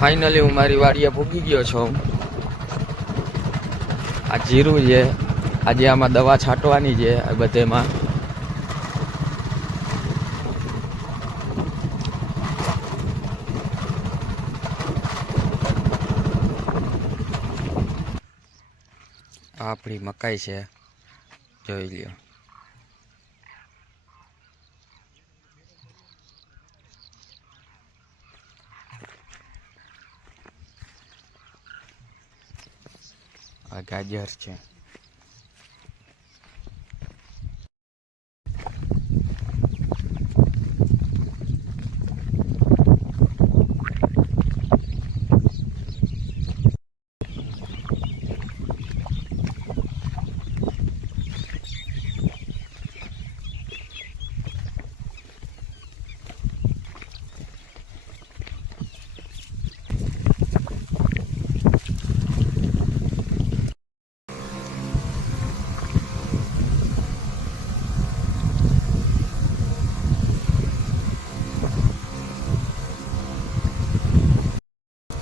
Finally હું મારી વાડીએ પૂગી ગયો છું. આ જીરું છે, આજે આમાં દવા છાંટવાની છે આ બધેમાં. આપણી મકાઈ છે, જોઈ લ્યો. આ ગાજર છે.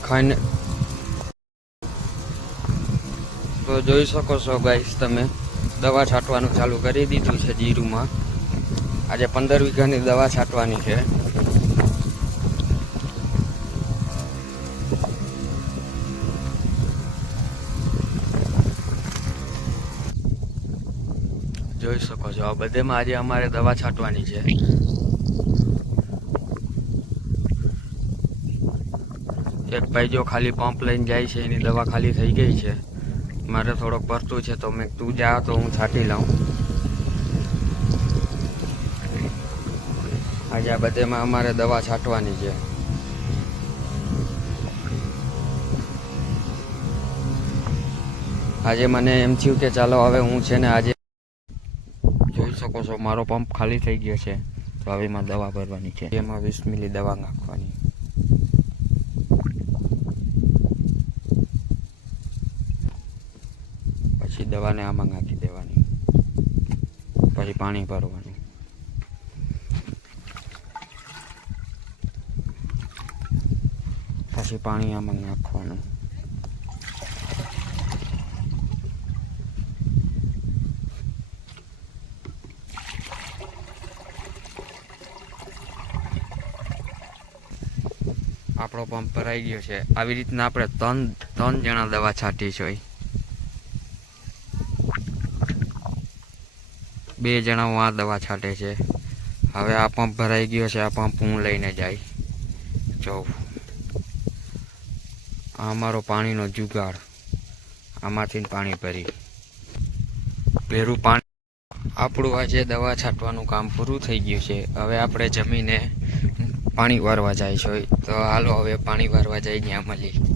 ખાઈને તો જોઈ શકો છો ગાઈસ, તમે દવા છાંટવાનું ચાલુ કરી દીધું છે જીરુંમાં. આજે 15 વીઘાની દવા છાંટવાની છે. જોઈ શકો છો આ બધેમાં આજે અમારે દવા છાંટવાની છે. એક ભાઈ જો ખાલી પંપ લઈને જાય છે, એની દવા ખાલી થઈ ગઈ છે. મારે થોડોક ભરતું છે તો મેં તું જા તો હું છાંટી લઉં. આજે આ બધેમાં અમારે દવા છાંટવાની છે. આજે મને એમ થયું કે ચાલો હવે હું છે ને આજે જોઈ શકો છો મારો પંપ ખાલી થઈ ગયો છે, તો હવે એમાં દવા ભરવાની છે. એમાં 20 મિલી દવા નાખવાની. પછી દવાને આમાં નાખી દેવાની, પછી પાણી ભરવાનું. પછી પાણી આમાં નાખવાનું. આપણો પંપ ભરાઈ ગયો છે. આવી રીતના આપણે ત્રણ જણા દવા છાંટી છે. 2 જણા આ દવા છાંટે છે. હવે આ પંપ ભરાઈ ગયો છે, આ પંપ હું લઈને જાય જો. આ અમારો પાણીનો જુગાડ, આમાંથી પાણી ભરી ભેરું પાણી. આપણું આજે દવા છાંટવાનું કામ પૂરું થઈ ગયું છે. હવે આપણે જમીને પાણી વારવા જાય છે. તો હાલો હવે પાણી વારવા જઈ ગયા મળી.